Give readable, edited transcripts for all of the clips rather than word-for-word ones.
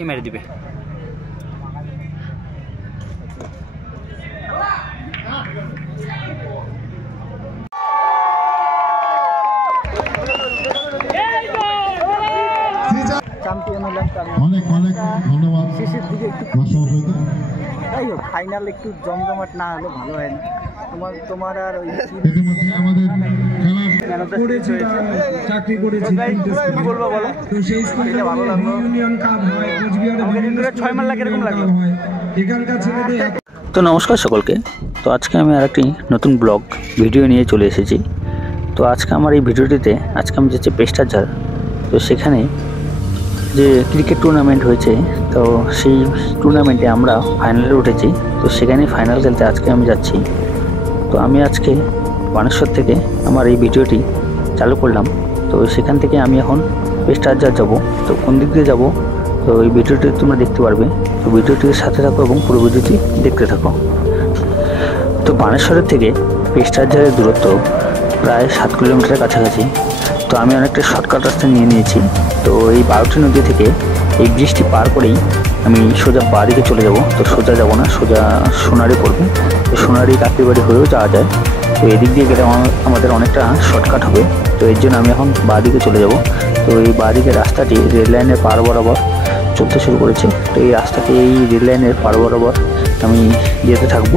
ये मेरे दिबे অনেক অনেক ধন্যবাদ। শেষের দিকে একটু যাই হোক ফাইনাল একটু জমজমাট না হলে ভালো হয় না। তোমার আর ওই ইতিমধ্যে আমাদের চাকরি করেছি কি বলবো বলো, তো সেই স্কুলে ভালো লাগলো। ইউনিয়ন কাপ হয় কোচবিহারে 6 মাস লাগে এরকম লাগলো। এখানকার ছেলেদের তো নমস্কার সকলকে। তো আজকে আমি আরেকটি নতুন ব্লগ ভিডিও নিয়ে চলে এসেছি। তো আজকে আমার এই ভিডিওটিতে আজকে আমি যাচ্ছি পেস্টারঝাড়। তো সেখানে যে ক্রিকেট টুর্নামেন্ট হয়েছে, তো সেই টুর্নামেন্টে আমরা ফাইনালে উঠেছি। তো সেখানেই ফাইনাল খেলতে আজকে আমি যাচ্ছি। তো আমি আজকে বানেশ্বর থেকে আমার এই ভিডিওটি চালু করলাম। তো সেখান থেকে আমি এখন পেস্টারঝাড় যাব। তো কোন দিক দিয়ে যাব তো এই ভিডিওটি তোমরা দেখতে পারবে। তো ভিডিওটির সাথে থাকো এবং পুরো ভিডিওটি দেখতে থাকো। তো বানেশ্বরের থেকে পেস্টারঝাড়ের দূরত্ব প্রায় 7 কিলোমিটারের কাছাকাছি। তো আমি অনেকটা শর্টকাট রাস্তা নিয়ে নিয়েছি। তো এই 12টি নদী থেকে এই ব্রিজটি পার করেই আমি সোজা বাড়িতে চলে যাব। তো সোজা যাব না, সোজা সোনারি পড়বে। তো সোনারি কাকির বাড়ি হয়েও যাওয়া যায়। তো এদিক দিয়ে গেলে আমাদের অনেকটা শর্টকাট হবে। তো এর জন্য আমি এখন বাঁদিকে চলে যাব। তো এই বাঁদিকে রাস্তাটি রেল লাইনের পার বরাবর চলতে শুরু করেছে। তো এই রাস্তাটি এই রেল লাইনের পার বরাবর আমি যেতে থাকবো।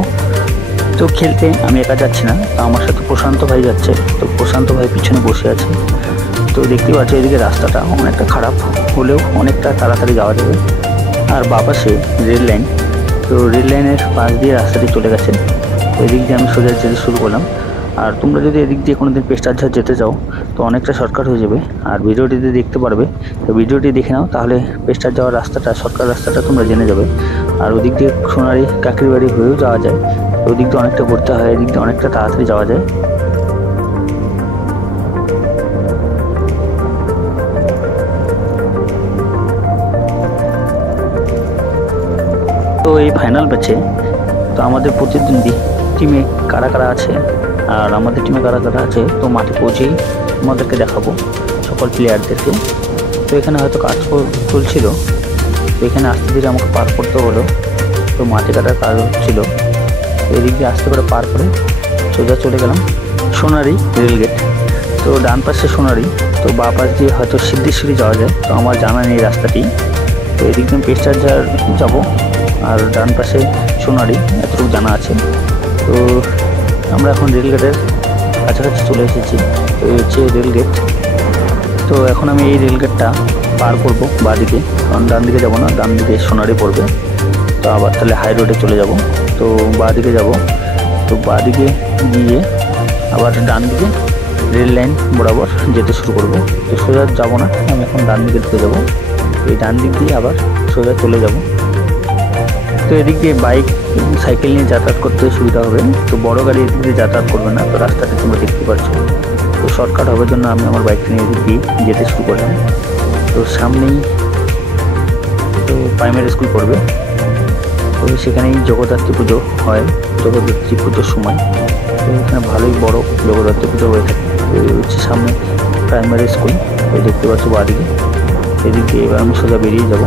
তো খেলতে আমি একা যাচ্ছি না, তো আমার সাথে প্রশান্ত ভাই যাচ্ছে। তো প্রশান্ত ভাই পিছনে বসে আছে। তো দেখতে পাচ্ছি এদিকে রাস্তাটা অনেকটা খারাপ হলেও অনেকটা তাড়াতাড়ি যাওয়া যাবে। আর বাপাশে রেল লাইন, তো রেল লাইনের পাশ দিয়ে রাস্তাটি চলে গেছে। তো এদিক দিয়ে আমি সোজা যেতে শুরু করলাম। আর তোমরা যদি এদিক দিয়ে কোনোদিন পেস্টারঝাড় যেতে চাও তো অনেকটা শর্টকাট হয়ে যাবে। আর ভিডিওটিতে দেখতে পারবে। তো ভিডিওটি দেখে নাও, তাহলে পেস্টার যাওয়ার রাস্তাটা, শর্টকাট রাস্তাটা তোমরা জেনে যাবে। আর ওদিক দিয়ে সোনারি কাকির বাড়ি হয়েও যাওয়া যায়। ওদিক দিয়ে অনেকটা ঘুরতে হয়, এদিক দিয়ে অনেকটা তাড়াতাড়ি যাওয়া যায়। তো এই ফাইনাল ম্যাচে তো আমাদের প্রতিদ্বন্দ্বী টিমে কারা কারা আছে আর আমাদের টিমে কারা কারা আছে তো মাঠে পৌঁছেই আমাদেরকে দেখাবো সকল প্লেয়ারদেরকে। তো এখানে হয়তো কাজ চলছিল, তো এখানে আস্তে ধীরে আমাকে পার করতে হলো। তো মাঠে কাটার কাজ হচ্ছিল। তো এদিক দিয়ে আস্তে করে পার করে সোজা চলে গেলাম সোনারি রেলগেট। তো ডান পাশে সোনারি, তো বাঁ পাশ দিয়ে হয়তো সিদ্ধেশ্বরী যাওয়া যায়। তো আমার জানা নেই রাস্তাটি। তো এদিক দিয়ে পেস্টারঝাড় যাবো আর ডান পাশে সোনারি, এতটুকু জানা আছে। তো আমরা এখন রেলগেটের কাছাকাছি চলে এসেছি। তো এই হচ্ছে রেলগেট। তো এখন আমি এই রেলগেটটা পার করব বাঁদিকে, কারণ ডান দিকে যাবো না, ডান দিকে সোনারি পড়বে। তো আবার তাহলে হাই রোডে চলে যাব। তো বাঁদিকে যাব। তো বাঁদিকে গিয়ে আবার ডান দিকে রেল লাইন বরাবর যেতে শুরু করব। তো সোজা যাবো না, আমি এখন ডান দিকে ঢুকে যাব। এই ডান দিক দিয়ে আবার সোজা চলে যাব। তো এদিক দিয়ে বাইক এবং সাইকেল নিয়ে যাতায়াত করতে সুবিধা হবে। তো বড় গাড়ি এদিক দিয়ে যাতায়াত করবে না। তো রাস্তাটা তোমরা দেখতে পাচ্ছ। তো শর্টকাট হওয়ার জন্য আমি আমার বাইকটা নিয়ে এদিক দিয়ে যেতে শুরু করলাম। তো সামনেই তো প্রাইমারি স্কুল পড়বে। তো সেখানেই জগদ্ধাত্রী পুজো হয়, জগদ্ধাত্রী পুজোর সময়। তো এখানে ভালোই বড় জগদ্ধাত্রী পুজো হয়ে থাকে। তো এই হচ্ছে সামনে প্রাইমারি স্কুল, তো দেখতে পাচ্ছ বাঁদিকে। এদিক দিয়ে এবার আমি সোজা বেরিয়ে যাব।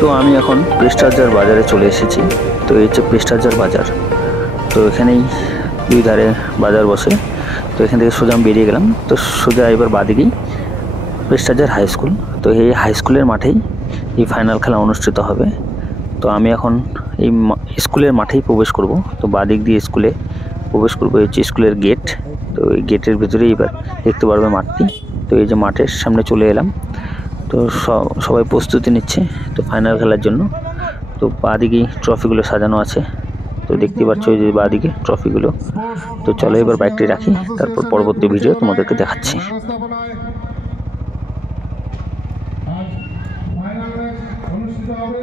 তো আমি এখন প্রেস্টারজার বাজারে চলে এসেছি। তো এই হচ্ছে প্রেস্টারজার বাজার। তো এখানেই দুই ধারে বাজার বসে। তো এখান থেকে সোজা বেরিয়ে গেলাম। তো সোজা এবার বাদিকেই প্রেস্টারজার হাই স্কুল। তো এই হাই স্কুলের মাঠেই এই ফাইনাল খেলা অনুষ্ঠিত হবে। তো আমি এখন এই স্কুলের মাঠেই প্রবেশ করব। তো বাদিক দিয়ে স্কুলে প্রবেশ করবো, এই হচ্ছে স্কুলের গেট। তো এই গেটের ভিতরেই এবার দেখতে পারবে মাঠটি। তো এই যে মাঠের সামনে চলে এলাম। তো সবাই প্রস্তুতি নিচ্ছে তো ফাইনাল খেলার জন্য। তো বাদিকেই ট্রফিগুলো সাজানো আছে। তো দেখতে পাচ্ছ এই যে বাদিকে ট্রফিগুলো। তো চলো এবার বাইকটি রাখি, তারপর পরবর্তী ভিডিও তোমাদেরকে দেখাচ্ছি। ব্যবস্থাপনায় আজ ফাইনাল ম্যাচ অনুষ্ঠিত হবে।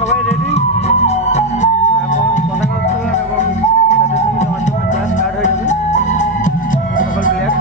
সবাই রেডি? এখন পতাকা উত্তোলন এবং জাতীয় সঙ্গীতের মাধ্যমে খেলা স্টার্ট হয়ে যাবে। সকল প্লেয়ার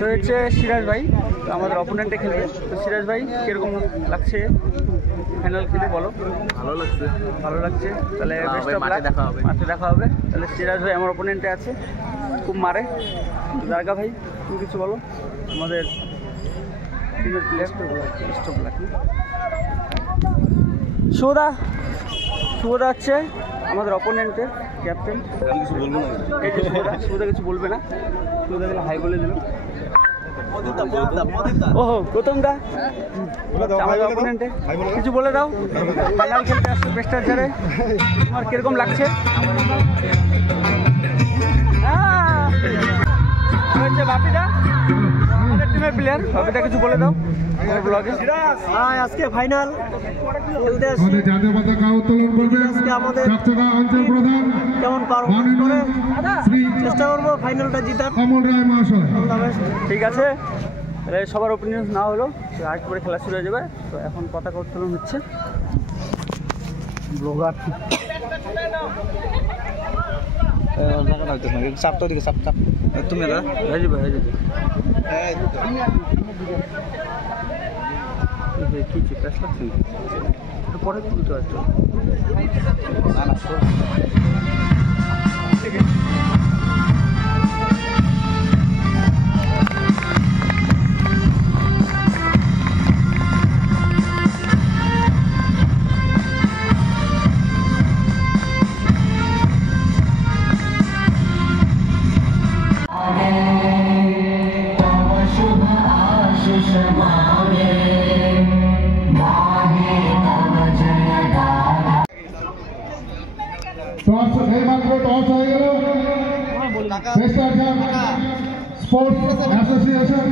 তো হচ্ছে সিরাজ ভাই, তো আমাদের অপোনেন্টে খেলবে। তো সিরাজ ভাই কীরকম লাগছে ফাইনাল খেলে বলো? ভালো লাগছে। ভালো লাগছে, তাহলে বেস্ট অফ মাঠে লাক। দেখা হবে। মাঠে দেখা হবে। তাহলে সিরাজ ভাই আমার অপোনেন্টে আছে, খুব মারে। দারগা ভাই তুমি কিছু বলো, আমাদের টিমের প্লেয়ার। Best of luck. শুভদা হচ্ছে আমাদের অপোনেন্টের ক্যাপ্টেন। কিছু বলবো না। এই যে শুভদা কিছু বলবে না। শুভদা গেলে হাই বলে দিল। ওহো গৌতমদা আমাদের অপোনেন্টে কিছু বলে দাও। ফাইনাল খেলতে আসছো প্রেস্টারজারে, তোমার কিরকম লাগছে? হচ্ছে বাপিদা আমাদের টিমের প্লেয়ার। বাপিদা কিছু বলে দাও আমার ব্লগে। আজকে ফাইনাল খেলতে আসছি। আমাদের জাতীয় পতাকা উত্তোলন করবেন আমাদের চকচকা অঞ্চল প্রধান কেমন পারফরমেন্স করে শ্রী চেষ্টা করবো ফাইনালটা জিতার। কমল রায় মহাশয়। ঠিক আছে, তাহলে সবার ওপিনিয়ন না হলো আরেকটু পরে খেলা শুরু হয়ে যাবে। তো এখন পতাকা উত্তোলন হচ্ছে। ব্লগার চাপটা দিকে চাপ চাপ তুমি দাদা হয়ে যাবে হয়ে যাবে। কি চিৎকার লাগছে একটু পরে তুলতে পারছো। টস এইমাত্র টস হয়ে গেল প্রেস্টারজার স্পোর্টস অ্যাসোসিয়েশন।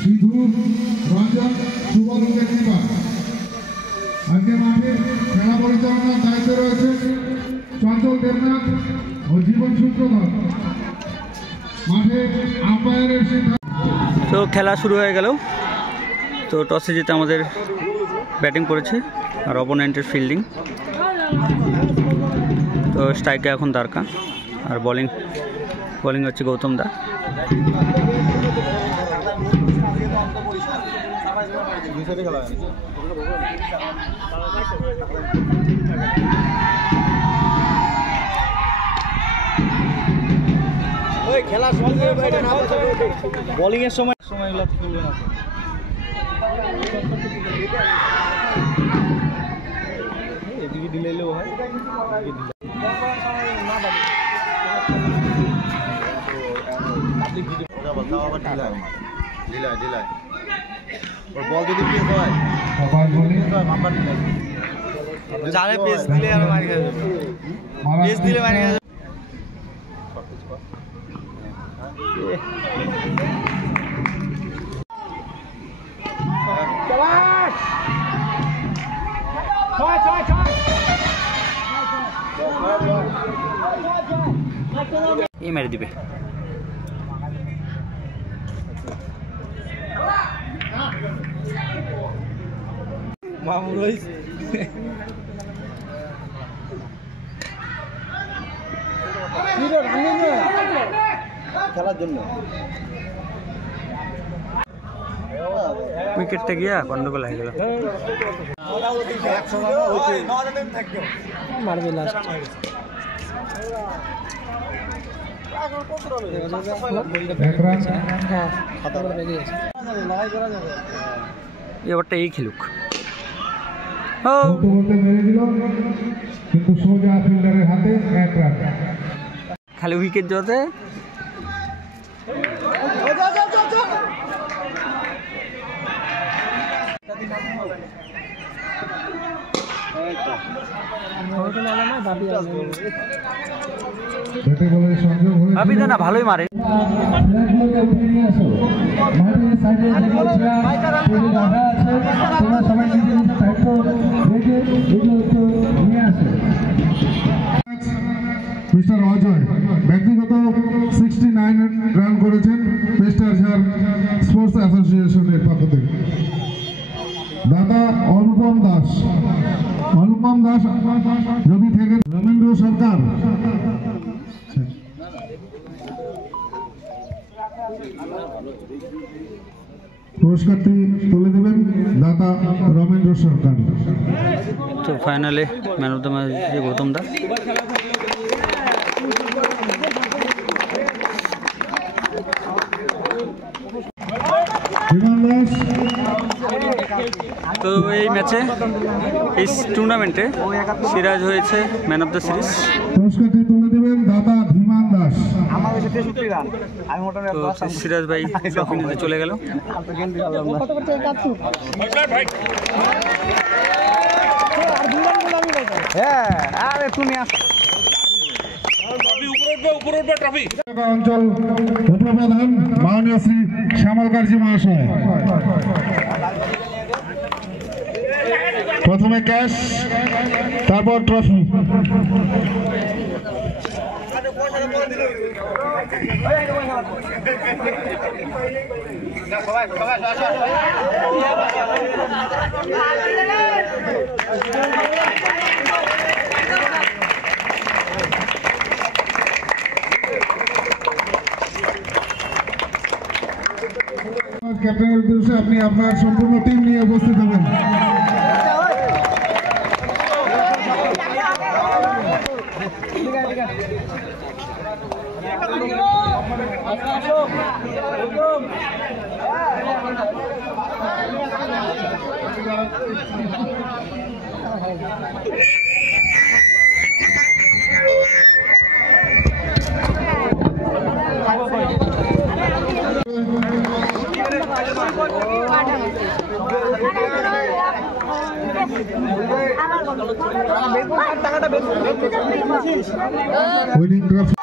সিধু রঞ্জন শুভদুকের নিবাস। আজকে মাঠে খেলা পরিচালনার দায়িত্বে রয়েছে চঞ্চল দেবনাথ ও জীবন সূত্রধর। মাঠে আম্পায়ারের সিদ্ধান্ত। তো খেলা শুরু হয়ে গেল। তো টসে জিতে আমাদের ব্যাটিং করেছে আর অপোনেন্টের ফিল্ডিং। তো স্ট্রাইকে এখন দ্বারকা আর বোলিং হচ্ছে গৌতম দা। খেলার সময় বোলিং এর সময় এগুলো তুলবে না। এদিকে দিলেও হয়। বল যদি পেস হয় নাম্বার দিলে পেস দিলে আর মারি খাবে। পেস দিলে মারি খাবে। এই মেরে দিবে। মামুন রইস খেলার জন্য উইকেটটা গিয়া গন্ডগোল হয়ে গেল। মারবে লাস্ট এক রান এবারটা এই খেলুক। বলতে বলতে মেরে দিল, কিন্তু সোজা ফিল্ডারের হাতে 1 রান। খালি উইকেট জতে ব্যাটে বলে সংযোগ হয়েছে। ভাবি না ভালোই মারে। ফ্ল্যাগগুলোকে উঠিয়ে নিয়ে আসো। মাঠের সাইডে যেগুলো চেয়ার টেবিল রাখা আছে, তোমরা সবাই নিজে নিজে দায়িত্ব রেখে এগুলো একটু নিয়ে আসো। মিস্টার অজয় ব্যক্তিগত 69 রান করেছেন পেস্টারঝাড় স্পোর্টস অ্যাসোসিয়েশনের পক্ষ থেকে। দাদা অনুপম দাস যদি থেকে রবীন্দ্র সরকার পুরস্কারটি তুলে দেবেন দাতা রবীন্দ্র সরকার। তো ফাইনালে man of the match Gautam দা। তো এই ম্যাচে এই টুর্নামেন্টে সিরাজ হয়েছে ম্যান অফ দ্য সিরিজ। পুরস্কারটি তুলে দেবেন দাতা ধীমান দাস। তো সিরাজ ভাই ট্রফি নিতে চলে গেল। অঞ্চল উপপ্রধান মাননীয় শ্রী শ্যামল কার্জি মহাশয় প্রথমে ক্যাশ, তারপর ট্রফি। ক্যাপ্টেনের উদ্দেশ্যে আপনি আপনার সম্পূর্ণ টিম নিয়ে উপস্থিত হবেন। উইনিং ট্রফি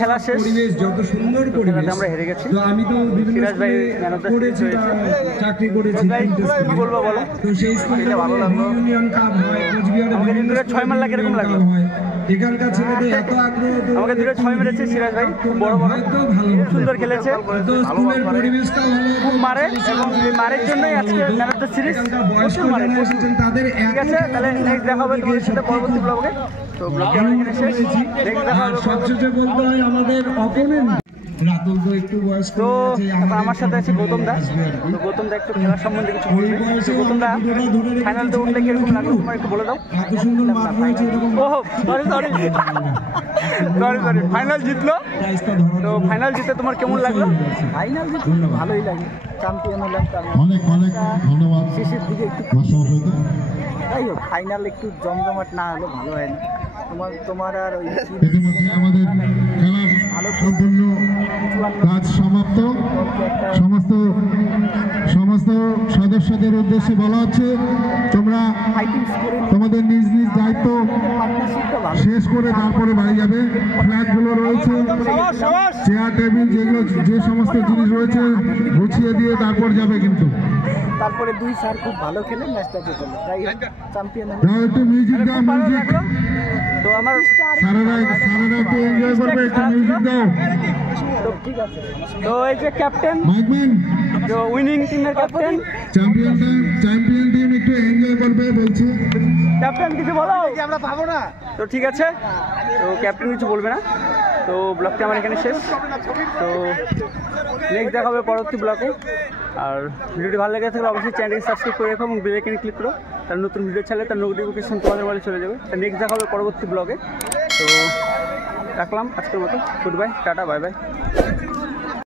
খেলা শেষ, পরিবেশ যত সুন্দর পরিবেশ, আমরা হেরে গেছি। তো আমি তো বিভিন্ন সিরাজ ভাই স্কুলে ম্যান অফ দ্য পড়েছি, চাকরি করেছি, কি বলবো বলো? তো সেই স্কুলে ভালো লাগলো। ইউনিয়ন কাপ হয়, কোচবিহারে বিভিন্ন দূরে 6 মার লাগে এরকম লাগলো। হয়। এখানকার ছেলেদের এত আগ্রহ, তো আমাকে দূরে 6 মেরেছে সিরাজ ভাই, খুব বড় বড়, হয়তো ভালো খুব সুন্দর খেলেছে, তো স্কুলের পরিবেশটা ভালো, খুব মারে এবং এই মারের জন্যই আজকে ম্যান অফ দ্য সিরিজ। বয়স্ক যারা এসেছেন তাদের ঠিক আছে, তাহলে নেক্সট দেখা হবে তোমাদের সাথে পরবর্তী ব্লগে। তো ব্লগে আমরা এখানে শেষ, নেক্সট দেখা আর হবে। সবচেয়ে বলতে হয় আমাদের অপোনেন্ট রাতুল তো একটু বয়স্ক তো হয়ে গেছে, তারপর আমার সাথে আছে গৌতম দা। তো গৌতম দা একটু খেলার সম্বন্ধে কিছু বলবে। তো গৌতম দা ফাইনালতে উঠলে কিরকম লাগলো তোমার একটু বলে দাও। এত সুন্দর মাঠ রয়েছে, এরকম ও সরি ফাইনাল জিতলো। প্রাইজটা ধরার তো জন্য ফাইনাল জিতে তোমার কেমন লাগলো? ফাইনাল জিতে ভালোই লাগে, চ্যাম্পিয়ন হলাম। অনেক অনেক ধন্যবাদ শেষের দিকে একটু মাস্টারমশাইকে। যাই হোক, ফাইনাল একটু জমজমাট না হলে ভালো হয় না। তোমার আর ওই ইতিমধ্যে আমাদের খেলার সম্পূর্ণ কাজ সমাপ্ত। সমস্ত সদস্যদের উদ্দেশ্যে বলা হচ্ছে তোমরা তোমাদের নিজ নিজ দায়িত্ব শেষ করে তারপরে বাড়ি যাবে। ফ্ল্যাটগুলো রয়েছে, চেয়ার টেবিল যেগুলো যে সমস্ত জিনিস রয়েছে গুছিয়ে দিয়ে তারপর যাবে। কিন্তু তারপরে দুই স্যার খুব ভালো খেলে ম্যাচটা জিতল, তাই চ্যাম্পিয়ন। দাও একটু মিউজিক দাও, মিউজিক। তো আমার স্যারেরা একটু এনজয় করবে, একটু মিউজিক দাও। তো ঠিক আছে। তো এই যে ক্যাপ্টেন, মাইকম্যান তো উইনিং টিমের ক্যাপ্টেন, চ্যাম্পিয়ন টিম একটু এনজয় করবে বলছে। ক্যাপ্টেন কিছু বলো, আমরা পাবো না। তো ঠিক আছে, তো ক্যাপ্টেন কিছু বলবে না। তো ব্লগটা আমার এখানে শেষ। তো নেক্সট দেখা হবে পরবর্তী ব্লগে। আর ভিডিওটি ভালো লেগে থাকলে অবশ্যই চ্যানেলটি সাবস্ক্রাইব করে রাখো এবং বেল আইকনে ক্লিক করো। তার নতুন ভিডিও ছাড়লে তার নোটিফিকেশন তোমাদের মোবাইলে চলে যাবে। তার নেক্সট দেখা হবে পরবর্তী ব্লগে। তো রাখলাম আজকের মতো, good bye, tata, bye bye.